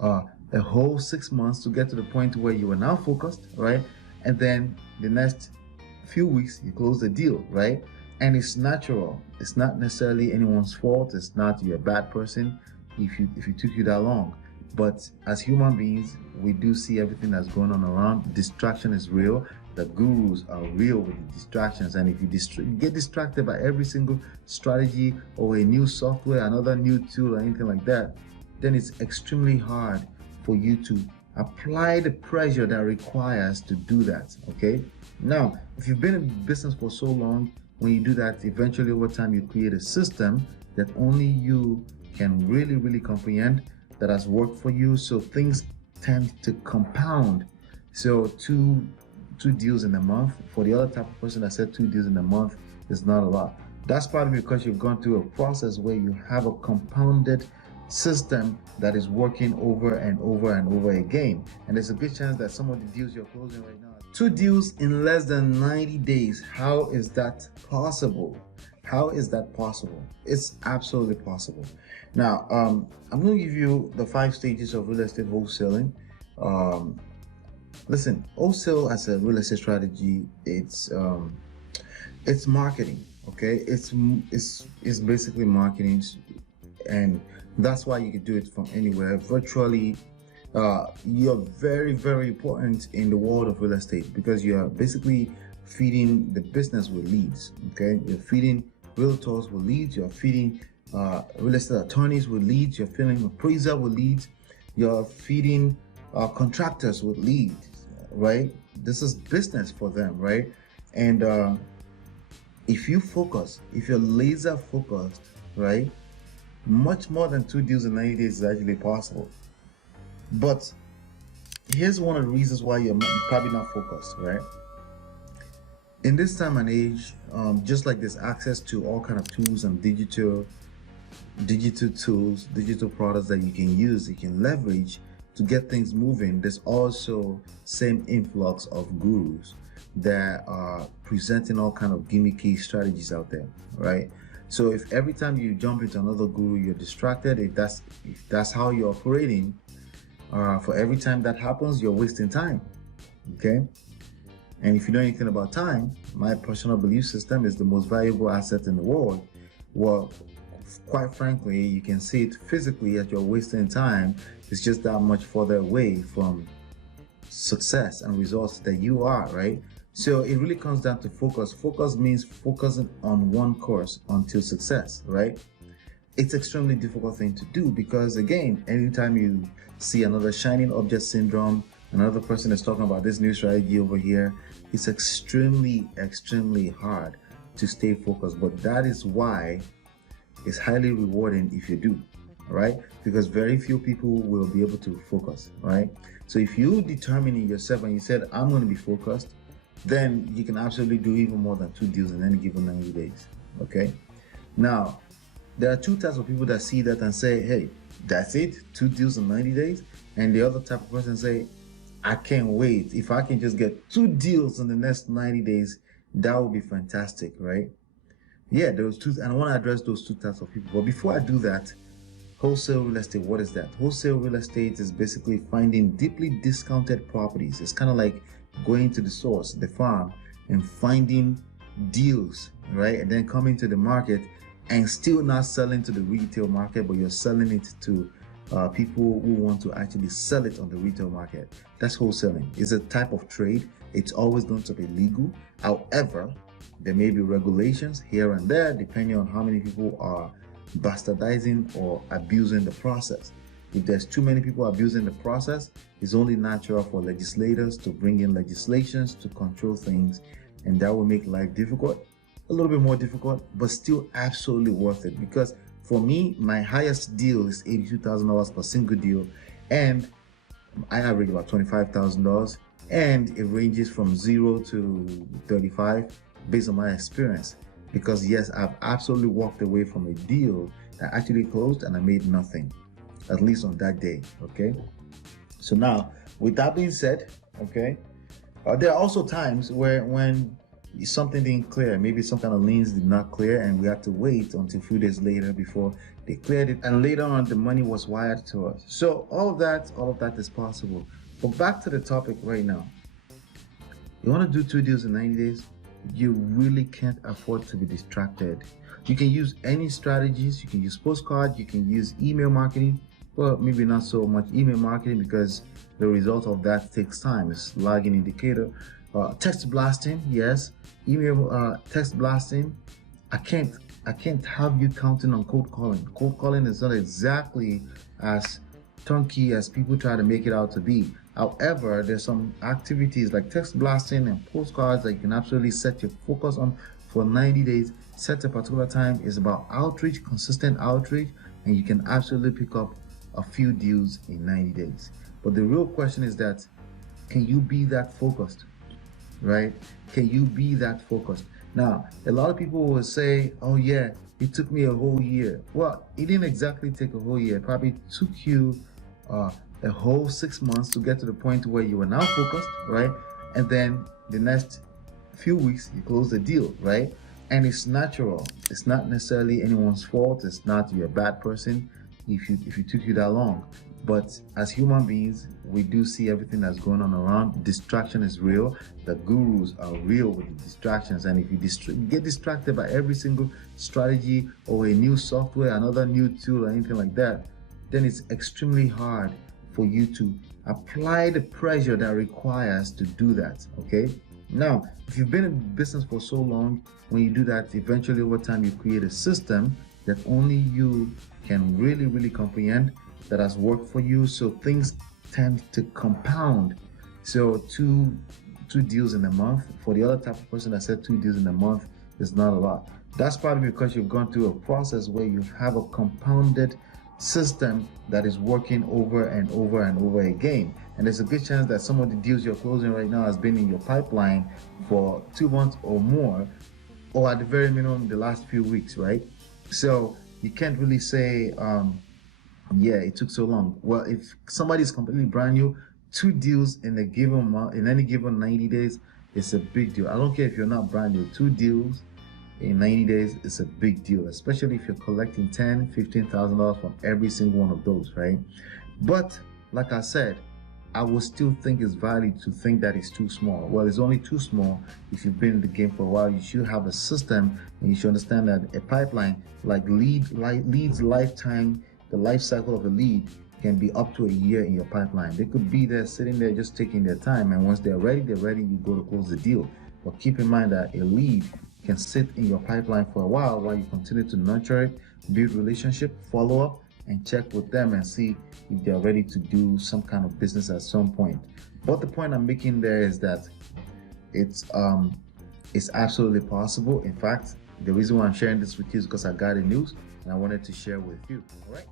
a whole 6 months to get to the point where you are now focused, right? And then the next few weeks you close the deal, right? And it's natural. It's not necessarily anyone's fault. It's not you're a bad person if it took you that long. But as human beings, we do see everything that's going on around. Distraction is real. The gurus are real with the distractions, and if you get distracted by every single strategy or a new software, another new tool or anything like that, then it's extremely hard for you to apply the pressure that requires to do that. Okay, now if you've been in business for so long, when you do that, eventually over time you create a system that only you can really comprehend, that has worked for you, so things tend to compound. So two deals in a month, for the other type of person that said 2 deals in a month is not a lot. That's probably because you've gone through a process where you have a compounded system that is working over and over again. And there's a good chance that some of the deals you're closing right now, 2 deals in less than 90 days. How is that possible? How is that possible? It's absolutely possible. Now, I'm going to give you the 5 stages of real estate wholesaling. Listen, wholesale as a real estate strategy, it's marketing. Okay, it's basically marketing, and that's why you can do it from anywhere virtually. You're very important in the world of real estate because you're basically feeding the business with leads. Okay, you're feeding realtors with leads, you're feeding real estate attorneys with leads, you're feeding appraiser with leads, you're feeding contractors with leads, right? This is business for them, right? And if you focus, if you're laser focused, right, much more than 2 deals in 90 days is actually possible. But here's one of the reasons why you're probably not focused, right? In this time and age, just like there's access to all kind of tools and digital tools, digital products that you can use, you can leverage to get things moving, there's also same influx of gurus that are presenting all kind of gimmicky strategies out there, right? So if every time you jump into another guru you're distracted, if that's how you're operating, for every time that happens, you're wasting time. Okay, and if you know anything about time, my personal belief system is the most valuable asset in the world. Well, quite frankly, you can see it physically as you're wasting time. It's just that much further away from success and results that you are, right? So it really comes down to focus. Focus means focusing on one course until success, right? It's extremely difficult thing to do because, again, anytime you see another shining object syndrome, another person is talking about this new strategy over here, it's extremely hard to stay focused. But that is why it's highly rewarding if you do, right? Because very few people will be able to focus, right? So if you determine in yourself and you said, I'm going to be focused, then you can absolutely do even more than 2 deals in any given 90 days, okay? Now, there are 2 types of people that see that and say, hey, that's it, 2 deals in 90 days. And the other type of person say, I can't wait. If I can just get 2 deals in the next 90 days, that would be fantastic, right? Yeah, those 2, and I want to address those 2 types of people. But before I do that, wholesale real estate, what is that? Wholesale real estate is basically finding deeply discounted properties. It's kind of like going to the source, the farm, and finding deals, right? And then coming to the market and still not selling to the retail market, but you're selling it to people who want to actually sell it on the retail market. That's wholesaling. It's a type of trade. It's always going to be legal. However, there may be regulations here and there depending on how many people are bastardizing or abusing the process. If there's too many people abusing the process, it's only natural for legislators to bring in legislations to control things, and that will make life difficult, a little bit more difficult, but still absolutely worth it. Because for me, my highest deal is $82,000 per single deal, and I average about $25,000, and it ranges from 0 to 35 based on my experience. Because yes, I've absolutely walked away from a deal that actually closed and I made nothing, at least on that day. Okay, so now with that being said, okay, there are also times where when something didn't clear. Maybe some kind of liens did not clear, and we had to wait until a few days later before they cleared it. And later on, the money was wired to us. So all of that is possible. But back to the topic right now. You want to do 2 deals in 90 days? You really can't afford to be distracted. You can use any strategies. You can use postcard. You can use email marketing. Well, maybe not so much email marketing because the result of that takes time. It's lagging indicator. Text blasting, yes. Email text blasting. I can't have you counting on cold calling. Cold calling is not exactly as turnkey as people try to make it out to be. However, there's some activities like text blasting and postcards that you can absolutely set your focus on for 90 days. Set a particular time. It's about outreach, consistent outreach, and you can absolutely pick up a few deals in 90 days. But the real question is that, can you be that focused, right? Can you be that focused? Now, a lot of people will say, oh yeah, it took me a whole year. Well, it didn't exactly take a whole year. It probably took you a whole 6 months to get to the point where you are now focused, right? And then the next few weeks, you close the deal, right? And it's natural. It's not necessarily anyone's fault. It's not you're a bad person if it took you that long. But as human beings, we do see everything that's going on around. Distraction is real. The gurus are real with the distractions. And if you get distracted by every single strategy or a new software, another new tool or anything like that, then it's extremely hard for you to apply the pressure that requires to do that, okay? Now, if you've been in business for so long, when you do that, eventually over time you create a system that only you can really comprehend, that has worked for you, so things tend to compound. So two deals in a month, for the other type of person that said 2 deals in a month is not a lot. That's probably because you've gone through a process where you have a compounded system that is working over and over and over again. And there's a good chance that some of the deals you're closing right now has been in your pipeline for 2 months or more, or at the very minimum the last few weeks, right? So you can't really say, yeah, it took so long. Well, if somebody's completely brand new, 2 deals in a given month, in any given 90 days, it's a big deal. I don't care if you're not brand new. 2 deals in 90 days is a big deal, especially if you're collecting $10,000-$15,000 from every single one of those, right? But like I said, I would still think it's valid to think that it's too small. Well, it's only too small if you've been in the game for a while. You should have a system, and you should understand that a pipeline, like leads lifetime, the life cycle of a lead can be up to a year in your pipeline. They could be there sitting there just taking their time, and once they're ready, you go to close the deal. But keep in mind that a lead can sit in your pipeline for a while you continue to nurture it, build relationship, follow up, and check with them and see if they're ready to do some kind of business at some point. But the point I'm making there is that it's absolutely possible. In fact, the reason why I'm sharing this with you is because I got the news and I wanted to share with you. All right.